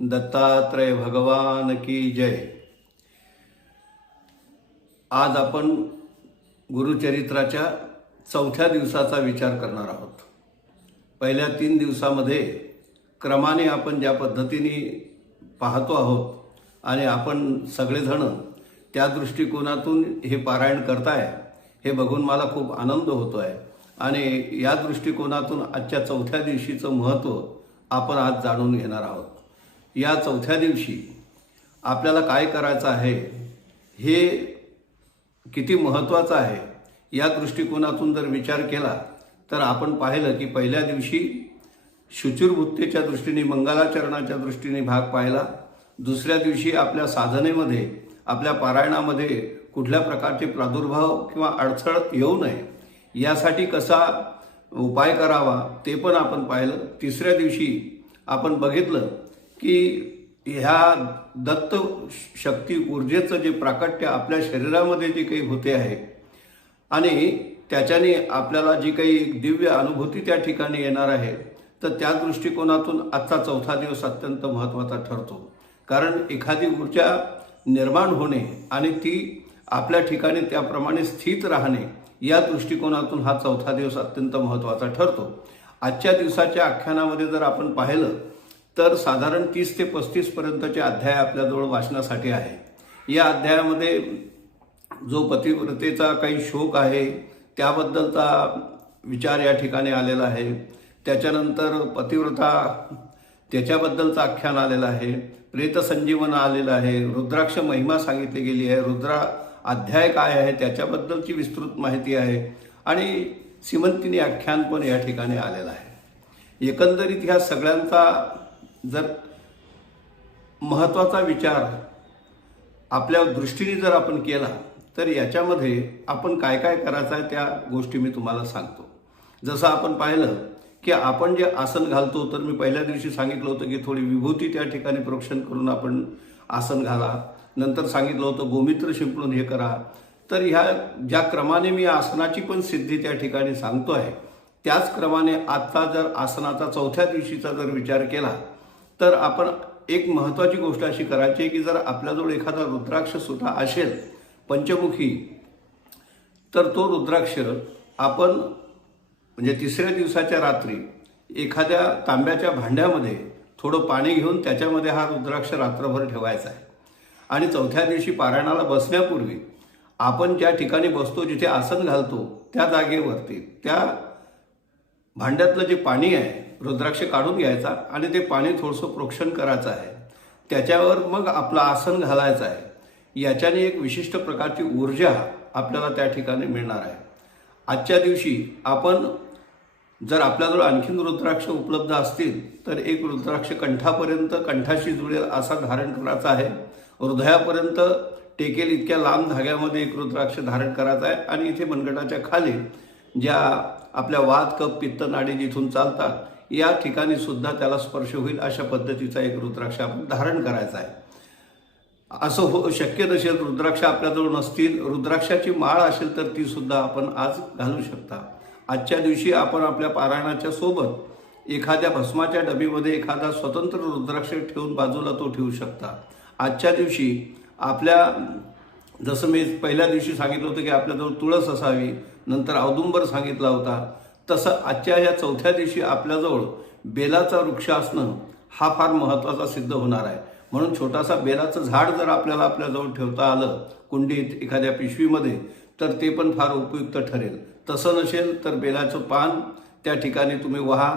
दत्तात्रय भगवान की जय. आज आपण गुरुचरित्राच्या चौथ्या दिवसाचा विचार करणार आहोत. पहिल्या तीन दिवसामध्ये क्रमाने आपण ज्या पद्धतीने पाहतो आहोत आणि आपण सगळेजण त्या दृष्टिकोनातून हे पारायण करताय हे बघून मला खूप आनंद होतो आहे आणि या दृष्टिकोनातून आजच्या चौथ्या दिवशीचं महत्त्व आपण आज जाणून घेणार आहोत. या चौथ्या दिवशी आपल्याला काय करायचं आहे? हे किती महत्त्वाचं आहे? या दृष्टिकोनातून जर विचार केला तर आपण पाहिलं की पहिल्या दिवशी शुचिरवृत्तीच्या दृष्टीने मंगलाचरणाच्या दृष्टीने भाग पाहिला. दुसऱ्या दिवशी आपल्या साधनेमध्ये आपल्या पारायणामध्ये कुठल्या प्रकारचे प्रादुर्भाव किंवा अडथळ येऊ नये यासाठी कसा उपाय करावा ते पण आपण पाहिलं. तिसऱ्या दिवशी आपण बघितलं की ह्या दत्त शक्ती ऊर्जेचं जे प्राकट्य आपल्या शरीरामध्ये जे काही होते आहे आणि त्याच्याने आपल्याला जी काही दिव्य अनुभूती त्या ठिकाणी येणार आहे तर त्या दृष्टिकोनातून आजचा चौथा दिवस अत्यंत महत्त्वाचा ठरतो. कारण एखादी ऊर्जा निर्माण होणे आणि ती आपल्या ठिकाणी त्याप्रमाणे स्थित राहणे या दृष्टिकोनातून हा चौथा दिवस अत्यंत महत्त्वाचा ठरतो. आजच्या दिवसाच्या आख्यानामध्ये जर आपण पाहिलं तर साधारण तीस ते पस्तीसपर्यंतचे अध्याय आपल्याजवळ वाचनासाठी आहे. या अध्यायामध्ये जो पतिव्रतेचा काही शोक आहे त्याबद्दलचा विचार या ठिकाणी आलेला आहे. त्याच्यानंतर पतिव्रता त्याच्याबद्दलचं आख्यान आलेलं आहे. प्रेतसंजीवन आलेलं आहे. रुद्राक्ष महिमा सांगितली गेली आहे. रुद्रा अध्याय काय आहे त्याच्याबद्दलची विस्तृत माहिती आहे. आणि श्रीमंतीने आख्यान पण या ठिकाणी आलेलं आहे. एकंदरीत ह्या सगळ्यांचा जर महत्त्वाचा विचार आपल्या दृष्टीने जर आपण केला तर याच्यामध्ये आपण काय काय करायचं आहे त्या गोष्टी मी तुम्हाला सांगतो. जसं आपण पाहिलं की आपण जे आसन घालतो तर मी पहिल्या दिवशी सांगितलं होतं की थोडी विभूती त्या ठिकाणी प्रोक्षण करून आपण आसन घाला. नंतर सांगितलं होतं गोमित्र शिंपडून हे करा. तर ह्या ज्या क्रमाने मी आसनाची पण सिद्धी त्या ठिकाणी सांगतो आहे त्याच क्रमाने आत्ता जर आसनाचा चौथ्या दिवशीचा जर विचार केला तर आपण एक महत्त्वाची गोष्ट अशी करायची आहे की जर आपल्याजवळ एखादा रुद्राक्ष सुद्धा असेल पंचमुखी तर तो रुद्राक्ष आपण म्हणजे तिसऱ्या दिवसाच्या रात्री एखाद्या तांब्याच्या भांड्यामध्ये थोडं पाणी घेऊन त्याच्यामध्ये हा रुद्राक्ष रात्रभर ठेवायचा आहे. आणि चौथ्या दिवशी पारायणाला बसण्यापूर्वी आपण ज्या ठिकाणी बसतो जिथे आसन घालतो त्या जागेवरती त्या भांड्यातलं जे पाणी आहे रुद्राक्ष काढून घ्यायचा आणि ते पाणी थोडंसं प्रोक्षण करायचं आहे. त्याच्यावर मग आपलं आसन घालायचं आहे. याच्याने एक विशिष्ट प्रकारची ऊर्जा आपल्याला त्या ठिकाणी मिळणार आहे. आजच्या दिवशी आपण जर आपल्याजवळ आणखीन रुद्राक्ष उपलब्ध असतील तर एक रुद्राक्ष कंठापर्यंत कंठाशी जुळेल असा धारण करायचा आहे. हृदयापर्यंत टेकेल इतक्या लांब धाग्यामध्ये एक रुद्राक्ष धारण करायचा आहे आणि इथे मनगटाच्या खाली ज्या आपल्या वात कप पित्तनाडी जिथून चालतात या ठिकाणी सुद्धा त्याला स्पर्श होईल अशा पद्धतीचा एक रुद्राक्ष आपण धारण करायचा आहे. असं हो शक्य नसेल रुद्राक्ष आपल्याजवळ नसतील रुद्राक्षाची माळ असेल तर ती सुद्धा आपण आज घालू शकता. आजच्या दिवशी आपण आपल्या पारायणाच्या सोबत एखाद्या भस्माच्या डबीमध्ये एखादा स्वतंत्र रुद्राक्ष ठेवून बाजूला तो ठेवू शकता. आजच्या दिवशी आपल्या जसं मी पहिल्या दिवशी सांगितलं होतं की आपल्याजवळ तुळस असावी नंतर औदुंबर सांगितला होता तसं आजच्या या चौथ्या दिवशी आपल्याजवळ बेलाचा वृक्ष असणं हा फार महत्त्वाचा सिद्ध होणार आहे. म्हणून छोटासा बेलाचं झाड जर आपल्याला आपल्याजवळ ठेवता आलं कुंडीत एखाद्या पिशवीमध्ये तर ते पण फार उपयुक्त ठरेल. तसं नसेल तर बेलाचं पान त्या ठिकाणी तुम्ही व्हा.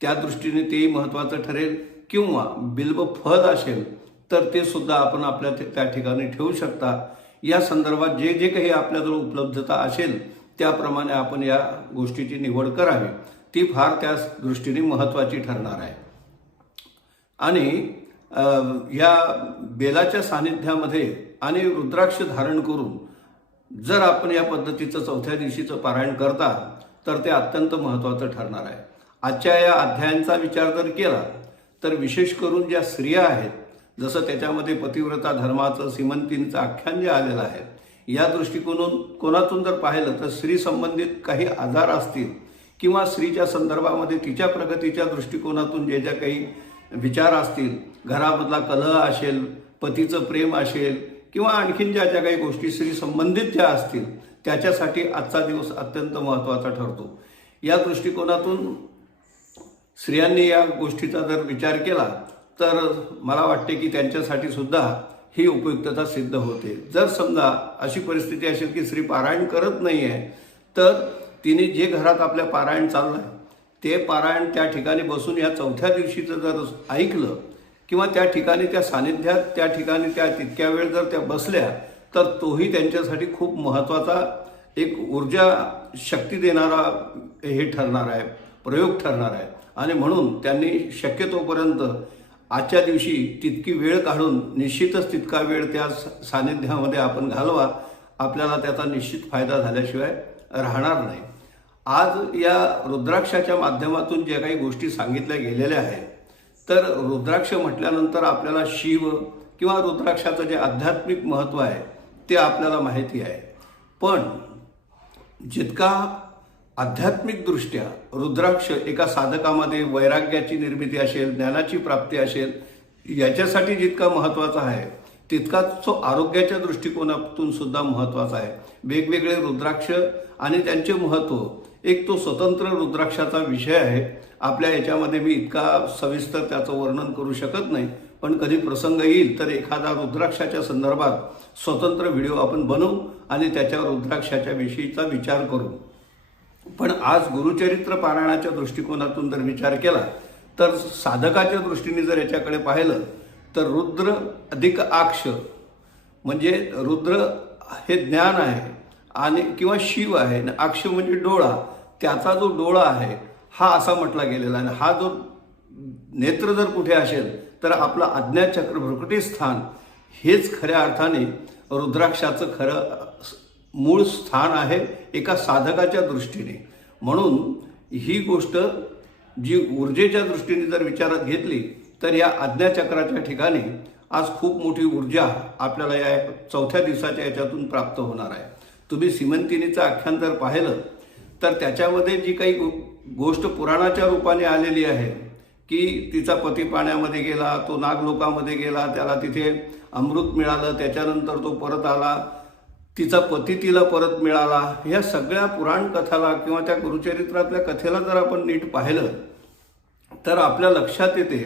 त्या दृष्टीने तेही महत्त्वाचं ठरेल. किंवा बिल्ब फळ असेल तर ते सुद्धा आपण आपल्या ते- त्या ठिकाणी ठेवू शकता. या संदर्भात जे जे काही आपल्याजवळ उपलब्धता असेल त्याप्रमाणे आपण या गोष्टीची निवड करावी. ती फार त्या दृष्टीने महत्त्वाची ठरणार आहे. आणि या बेलाच्या सानिध्यामध्ये आणि रुद्राक्ष धारण करून जर आपण या पद्धतीचं चौथ्या दिवशीचं पारायण करता तर ते अत्यंत महत्त्वाचं ठरणार आहे. आजच्या या अध्यायांचा विचार जर केला तर विशेष करून ज्या स्त्रिया आहेत जसं त्याच्यामध्ये पतिव्रता धर्माचं सीमंतींचं आख्यान जे आलेलं आहे या दृष्टिकोनातून कोणातून जर पाहिलं तर स्त्री संबंधित काही आजार असतील किंवा स्त्रीच्या संदर्भामध्ये तिच्या प्रगतीच्या दृष्टिकोनातून जे ज्या काही विचार असतील घरामधला कलह असेल पतीचं प्रेम असेल किंवा आणखीन ज्या ज्या काही गोष्टी स्त्री संबंधित ज्या असतील त्याच्यासाठी आजचा दिवस अत्यंत महत्त्वाचा ठरतो. या दृष्टिकोनातून स्त्रियांनी या गोष्टीचा जर विचार केला तर मला वाटते की त्यांच्यासाठी सुद्धा ही उपयुक्तता सिद्ध होते. जर समजा अशी परिस्थिती असेल की स्त्री पारायण करत नाही आहे तर तिने जे घरात आपल्या पारायण चाललं आहे ते पारायण त्या ठिकाणी बसून या चौथ्या दिवशीचं जर ऐकलं किंवा त्या ठिकाणी त्या सानिध्यात त्या ठिकाणी त्या तितक्या वेळ जर त्या बसल्या तर तोही त्यांच्यासाठी खूप महत्त्वाचा एक ऊर्जा शक्ती देणारा हे ठरणार आहे प्रयोग ठरणार आहे. आणि म्हणून त्यांनी शक्यतोपर्यंत आजच्या दिवशी तितकी वेळ काढून निश्चितच तितका वेळ त्या स- सानिध्यामध्ये आपण घालवा आपल्याला त्याचा निश्चित फायदा झाल्याशिवाय राहणार नाही. आज या रुद्राक्षाच्या माध्यमातून ज्या काही गोष्टी सांगितल्या गेलेल्या आहेत तर रुद्राक्ष म्हटल्यानंतर आपल्याला शिव किंवा रुद्राक्षाचं जे आध्यात्मिक महत्त्व आहे ते आपल्याला माहिती आहे. पण जितका आध्यात्मिकदृष्ट्या रुद्राक्ष एका साधकामध्ये वैराग्याची निर्मिती असेल ज्ञानाची प्राप्ती असेल याच्यासाठी जितका महत्त्वाचा आहे तितकाच तो आरोग्याच्या दृष्टिकोनातून सुद्धा महत्त्वाचा आहे. वेगवेगळे रुद्राक्ष आणि त्यांचे महत्त्व एक तो स्वतंत्र रुद्राक्षाचा विषय आहे. आपल्या याच्यामध्ये मी इतका सविस्तर त्याचं वर्णन करू शकत नाही पण कधी प्रसंग येईल तर एखादा रुद्राक्षाच्या संदर्भात स्वतंत्र व्हिडिओ आपण बनवू आणि त्याच्या रुद्राक्षाच्या विषयीचा विचार करू. पण आज गुरुचरित्र पारायणाच्या दृष्टिकोनातून जर विचार केला तर साधकाच्या दृष्टीने जर याच्याकडे पाहिलं तर रुद्र अधिक आक्ष म्हणजे रुद्र हे ज्ञान आहे आणि किंवा शिव आहे. आणि अक्ष म्हणजे डोळा. त्याचा जो डोळा आहे हा असा म्हटला गेलेला आहे. आणि हा जो नेत्र जर कुठे असेल तर आपलं अज्ञाचक्र भ्रुकटी स्थान हेच खऱ्या अर्थाने रुद्राक्षाचं खरं मूळ स्थान आहे एका साधकाच्या दृष्टीने. म्हणून ही गोष्ट जी ऊर्जेच्या दृष्टीने जर विचारात घेतली तर या आज्ञाचक्राच्या ठिकाणी आज खूप मोठी ऊर्जा आपल्याला या चौथ्या दिवसाच्या याच्यातून प्राप्त होणार आहे. तुम्ही सिमंतिनीचं आख्यान जर पाहिलं तर त्याच्यामध्ये जी काही गो गोष्ट पुराणाच्या रूपाने आलेली आहे की तिचा पती पाण्यामध्ये गेला तो नागलोकामध्ये गेला त्याला तिथे अमृत मिळालं त्याच्यानंतर तो परत आला तिचा पती तिला परत मिळाला. ह्या सगळ्या पुराण कथाला किंवा त्या गुरुचरित्रातल्या कथेला जर आपण नीट पाहिलं तर आपल्या लक्षात येते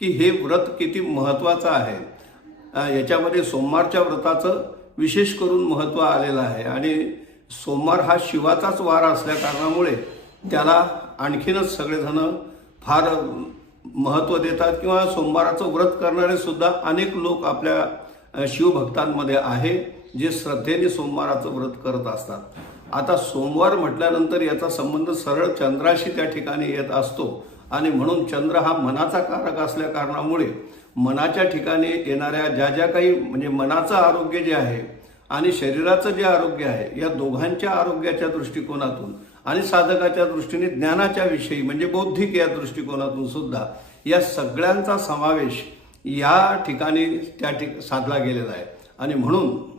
की हे व्रत किती महत्त्वाचं आहे. याच्यामध्ये सोमवारच्या व्रताचं विशेष करून महत्त्व आलेलं आहे. आणि सोमवार हा शिवाचाच वार असल्या कारणामुळे त्याला आणखीनच सगळेजणं फार महत्त्व देतात किंवा सोमवाराचं व्रत करणारे सुद्धा अनेक लोक आपल्या शिवभक्तांमध्ये आहे. जे श्रद्धेने सोमवाराचं व्रत करत असतात. आता सोमवार म्हटल्यानंतर याचा संबंध सरळ चंद्राशी त्या ठिकाणी येत असतो. आणि म्हणून चंद्र हा मनाचा कारक असल्या कारणामुळे मनाच्या ठिकाणी येणाऱ्या ज्या ज्या काही म्हणजे मनाचं आरोग्य जे आहे आणि शरीराचं जे आरोग्य आहे या दोघांच्या आरोग्याच्या दृष्टिकोनातून आणि साधकाच्या दृष्टीने ज्ञानाच्या विषयी म्हणजे बौद्धिक या दृष्टिकोनातून सुद्धा या सगळ्यांचा समावेश या ठिकाणी त्या ठिक साधला गेलेला आहे. आणि म्हणून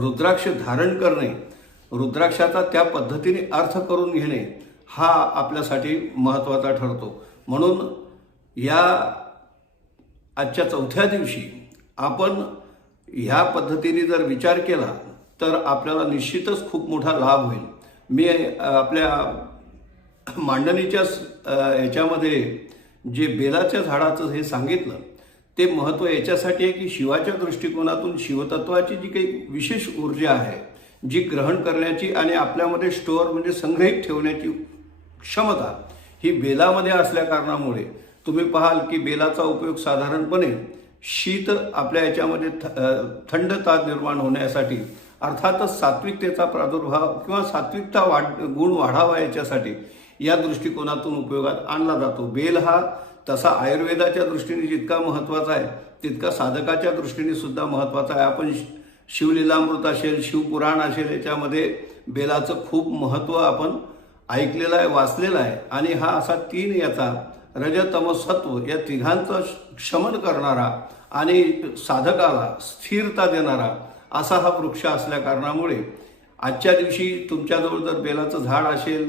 रुद्राक्ष धारण करणे रुद्राक्षाचा त्या पद्धतीने अर्थ करून घेणे हा आपल्यासाठी महत्त्वाचा ठरतो. म्हणून या आजच्या चौथ्या दिवशी आपण ह्या पद्धतीने जर विचार केला तर आपल्याला निश्चितच खूप मोठा लाभ होईल. मी आपल्या मांडणीच्या ह्याच्यामध्ये याच्यामध्ये जे बेलाच्या झाडाचं हे सांगितलं ते महत्त्व याच्यासाठी आहे की शिवाच्या दृष्टिकोनातून शिवतत्वाची जी काही विशेष ऊर्जा आहे जी ग्रहण करण्याची आणि आपल्यामध्ये स्टोअर म्हणजे संग्रहित ठेवण्याची क्षमता ही बेलामध्ये असल्या कारणामुळे तुम्ही पाहाल की बेलाचा उपयोग साधारणपणे शीत आपल्या याच्यामध्ये थ- थंडता निर्माण होण्यासाठी अर्थातच सात्विकतेचा प्रादुर्भाव किंवा सात्विकता वाढ गुण वाढावा याच्यासाठी या दृष्टिकोनातून उपयोगात आणला जातो. बेल हा तसा आयुर्वेदाच्या दृष्टीने जितका महत्त्वाचा आहे तितका साधकाच्या दृष्टीने सुद्धा महत्त्वाचा आहे. आपण शिवलीलामृत असेल शिवपुराण असेल याच्यामध्ये बेलाचं खूप महत्त्व आपण ऐकलेलं आहे वाचलेलं आहे. आणि हा असा तीन याचा रजतमसत्व या तिघांचं क्षमन करणारा आणि साधकाला स्थिरता देणारा असा हा वृक्ष असल्या कारणामुळे आजच्या दिवशी तुमच्याजवळ जर बेलाचं झाड असेल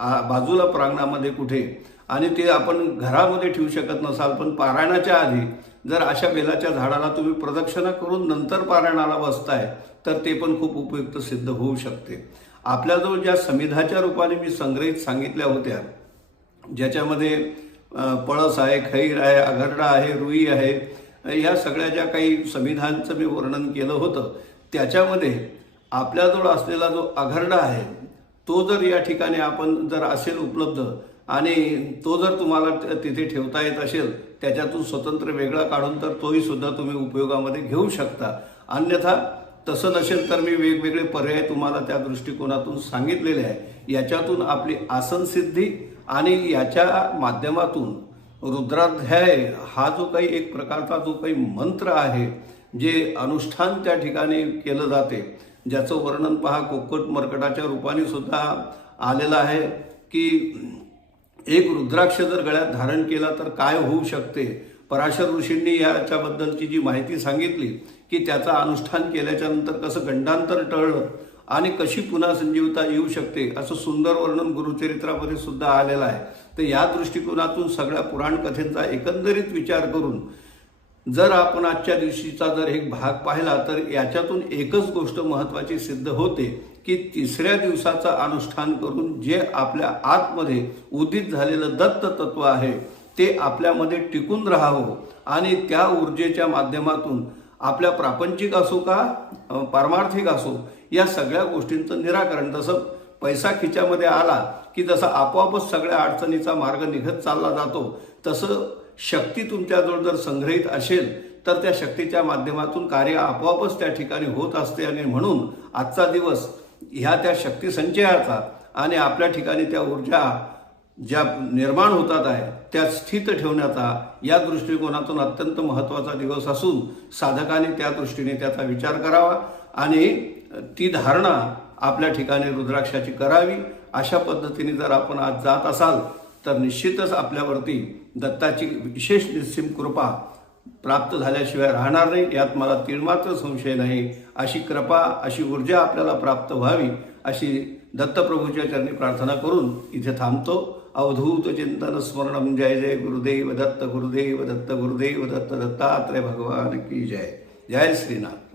आ- बाजूला प्रांगणामध्ये कुठे आणि ते आपण घरामध्ये ठेवू शकत नसाल पण पारायणाच्या आधी जर अशा बेलाच्या झाडाला तुम्ही प्रदक्षिणा करून नंतर पारायणाला बसताय तर ते पण खूप उपयुक्त सिद्ध होऊ शकते. आपल्याजवळ ज्या समिधाच्या रूपाने मी संग्रहित सांगितल्या होत्या ज्याच्यामध्ये पळस आहे खैर आहे अघरडा आहे रुई आहे ह्या सगळ्या ज्या काही संविधानचं मी वर्णन केलं होतं त्याच्यामध्ये आपल्याजवळ असलेला जो अघरडा आहे तो जर या ठिकाणी आपण जर असेल उपलब्ध आणि तो जर तुम्हाला तिथे ठेवता येत असेल त्याच्यातून स्वतंत्र वेगळा काढून तर तोही सुद्धा तुम्ही उपयोगामध्ये घेऊ शकता. अन्यथा तसं नसेल तर मी वेगवेगळे पर्याय तुम्हाला त्या दृष्टिकोनातून सांगितलेले आहे. याच्यातून आपली आसनसिद्धी आणि याच्या माध्यमातून रुद्राध्याय हा जो काही एक प्रकारचा जो काही मंत्र आहे जे अनुष्ठान त्या ठिकाणी केलं जाते ज्याचं वर्णन पहा कोकट मर्कटाच्या रूपाने सुद्धा आलेलं आहे की एक रुद्राक्ष जर गळ्यात धारण केला तर काय होऊ शकते? पराशर ऋषींनी याच्याबद्दलची जी माहिती सांगितली की त्याचा अनुष्ठान केल्याच्यानंतर कसं गंडांतर टळलं आणि कशी पुन्हा संजीवता येऊ शकते असं सुंदर वर्णन गुरुचरित्रामध्ये सुद्धा आलेलं आहे. तर या दृष्टिकोनातून सगळ्या पुराण कथेंचा एकंदरीत विचार करून जर आपण आजच्या दिवशीचा जर एक भाग पाहिला तर याच्यातून एकच गोष्ट महत्त्वाची सिद्ध होते की तिसऱ्या दिवसाचं अनुष्ठान करून जे आपल्या आतमध्ये उदित झालेलं दत्त तत्व आहे ते आपल्यामध्ये टिकून राहावं. आणि त्या ऊर्जेच्या माध्यमातून आपल्या प्रापंचिक असो का पारमार्थिक असो या सगळ्या गोष्टींचं निराकरण. तसं पैसा खिच्यामध्ये आला की जसा आपोआपच सगळ्या अडचणीचा मार्ग निघत चालला जातो तसं शक्ती तुमच्याजवळ जर संग्रहित असेल तर त्या शक्तीच्या माध्यमातून कार्य आपोआपच त्या ठिकाणी होत असते. आणि म्हणून आजचा दिवस ह्या त्या शक्ती संचयाचा आणि आपल्या ठिकाणी त्या ऊर्जा ज्या निर्माण होतात आहे त्या स्थित ठेवण्याचा या दृष्टिकोनातून अत्यंत महत्त्वाचा दिवस असून साधकाने त्या दृष्टीने त्याचा विचार करावा आणि ती धारणा आपल्या ठिकाणी रुद्राक्षाची करावी. अशा पद्धतीने जर आपण आज जात असाल तर निश्चितच आपल्यावरती दत्ताची विशेष निस्सिम कृपा प्राप्त झाल्याशिवाय राहणार नाही. यात मला तीळमात्र संशय नाही. अशी कृपा अशी ऊर्जा आपल्याला प्राप्त व्हावी अशी दत्तप्रभूच्या चरणी प्रार्थना करून इथे थांबतो. अवधूत चिंतन स्मरण. जय जय गुरुदेव दत्त गुरुदेव दत्त गुरुदेव दत्त दत्तात्रय भगवान की जय. जय श्रीनाथ.